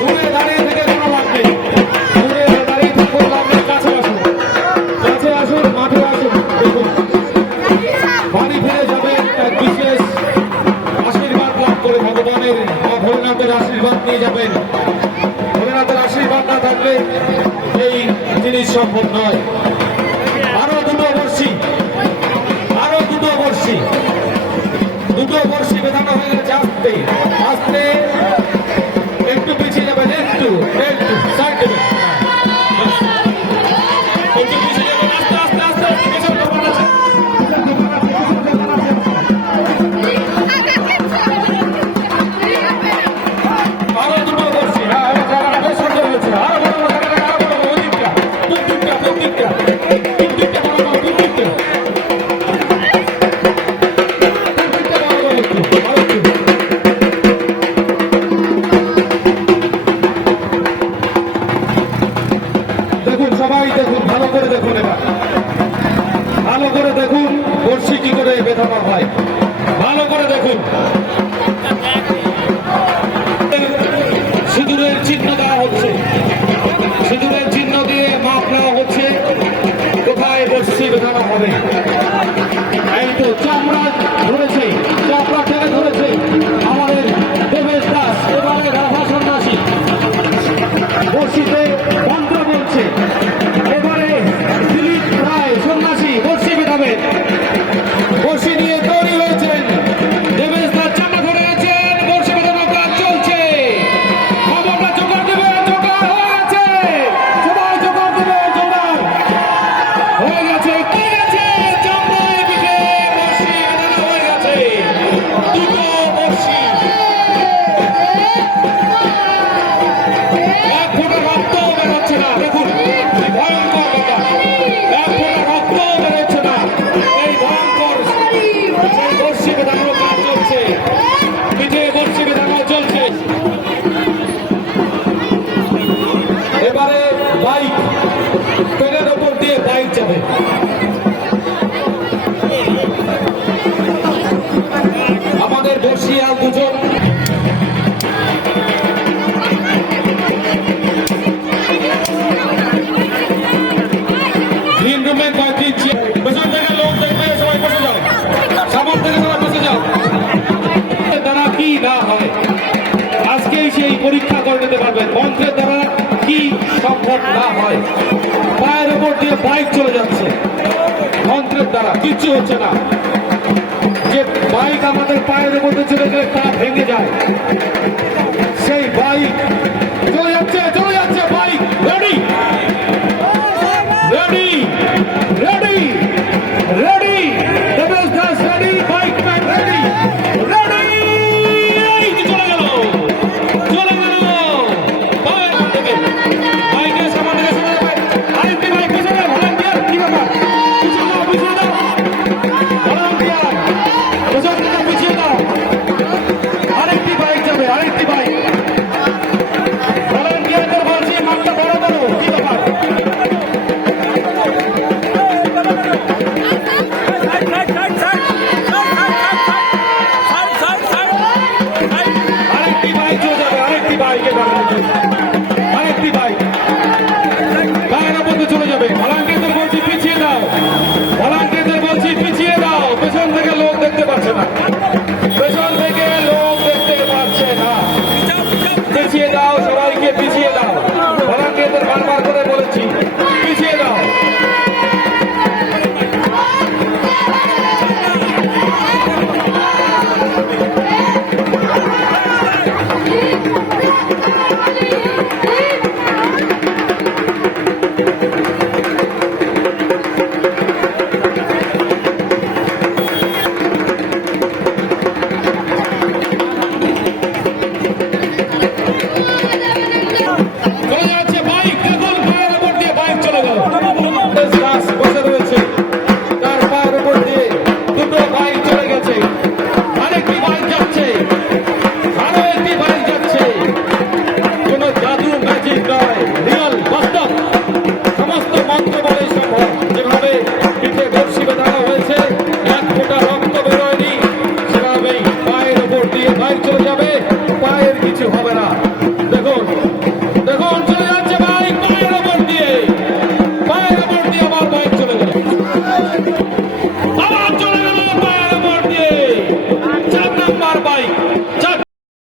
দূরে দাঁড়িয়ে থেকে কোনো লাভ নেই, দূরে দাঁড়িয়ে থেকে লাভ নেই, কাছে আসুন, কাছে আসুন, মাঠে আসুন। দেখুন বাড়ি ফিরে যাবেন এক বিশেষ আশীর্বাদ লাভ করে, ভগবানের বা ভোলেনাথের আশীর্বাদ নিয়ে যাবেন। ভোলেনাথের আশীর্বাদ না থাকলে এই জিনিস সম্ভব নয়। আরো দুটো বর্ষি, আরো দুটো বর্ষি, দুটো বর্ষি বেঁধানো হয়ে গেছে। আস্তে আস্তে একটু পিছিয়ে যাবেন, একটু একটু সাইড দেবেন, একটু পিছিয়ে যাবেন, আস্তে আস্তে আস্তে আস্তে পিছনে দোকান আছে, আরো দুটো বর্ষি। হ্যাঁ জায়গাটা বেশ সুন্দর হয়েছে। আরো বড় বড় জায়গাটা, আরো বড় বড় ওদিকটা, দুদিকটা দুদিকটা দুদিকটা বড় বড়, দুদিকটা দুদিকটা বড় বড়, একটু আরো একটু। দেখুন সবাই দেখুন, ভালো করে দেখুন, এবার ভালো করে দেখুন বর্ষি কি করে বেঁধানো হয়, ভালো করে দেখুন। সিঁদুরের চিহ্ন দেওয়া হচ্ছে, সিঁদুরের চিহ্ন দিয়ে মাপ নেওয়া হচ্ছে কোথায় বর্ষি বেঁধানো হবে। এই তো চামড়া ধরেছে, চামড়া টেনে ধরেছে আমাদের দেবেশ দাস, এবারে রাধা সন্ন্যাসী বর্ষিতে মন্ত্র বলছে। এবারে দিলীপ রায় সন্ন্যাসী বর্ষি বেঁধাবেন, বর্ষি নিয়ে তৈরি হয়েছেন। দেবেশ দাস চামড়া ধরে আছেন, বর্ষি বেঁধানোর কাজ চলছে। খবরটা জোগাড় দেবে, জোগাড় হয়ে গেছে, সবাই জোগাড় দেবে, জোগাড় হয়ে গেছে, কি গেছে চামড়ায় পিঠে বর্ষি বেঁধানো হয়ে গেছে, দুটো বর্ষি। এক ফোঁটা রক্তও বেরোচ্ছে না, দেখুন ভয়ঙ্কর ব্যাপার, এক ফোঁটা রক্তও বেরোচ্ছে না। এই ভয়ঙ্কর সেই বর্ষি বেঁধানোর কাজ চলছে, পিঠে বর্ষি বেঁধানো চলছে। এবারে বাইক, পেনের ওপর দিয়ে বাইক যাবে। আমাদের বর্ষিয়াল দুজন গ্রিন রুমে কয়েকটি পেছন থেকে লোক দেখবে, সবাই বসে যাও, সামনে থেকে সবাই বসে যাও। দ্বারা কি না হয় আজকেই সেই পরীক্ষা করে নিতে পারবেন, মন্ত্রের দ্বারা কি সম্ভব না হয়। পায়ের উপর দিয়ে বাইক চলে যাচ্ছে, মন্ত্রের দ্বারা কিচ্ছু হচ্ছে না। যে বাইক আমাদের পায়ের উপর দিয়ে চলে গেলে পা ভেঙে যায়, সেই বাইক চলে যাচ্ছে, চলে যাচ্ছে bike. Ready ready ready ready, Debesh Das ready, bike man ready, ready, চলে গেল, চলে গেল। বাইকের সামনে থেকে সরে যাবে, আরেকটি বাইক পিছনে, ভলান্টিয়ার কি ব্যাপার, পিছনে দাও, পিছনে দাও, ভলান্টিয়ার পিছন থেকে পিছিয়ে দাও, আরেকটি বাইক যাবে, আরেকটি বাইক। ভলান্টিয়ারদের বলছি মাঠটা বড় করো, কি ব্যাপার। আরেকটি বাইক চলে যাবে, আরেকটি বাইকে আরেকটি বাইক গায়ের মধ্যে চলে যাবে। ভলান্টিয়ারদের বলছি পিছিয়ে দাও, ভলান্টিয়ারদের বলছি পিছিয়ে দাও, পেছন থেকে লোক দেখতে পাচ্ছে না, পেছন থেকে লোক দেখতে পাচ্ছে না, পিছিয়ে দাও, সবাইকে পিছিয়ে দাও।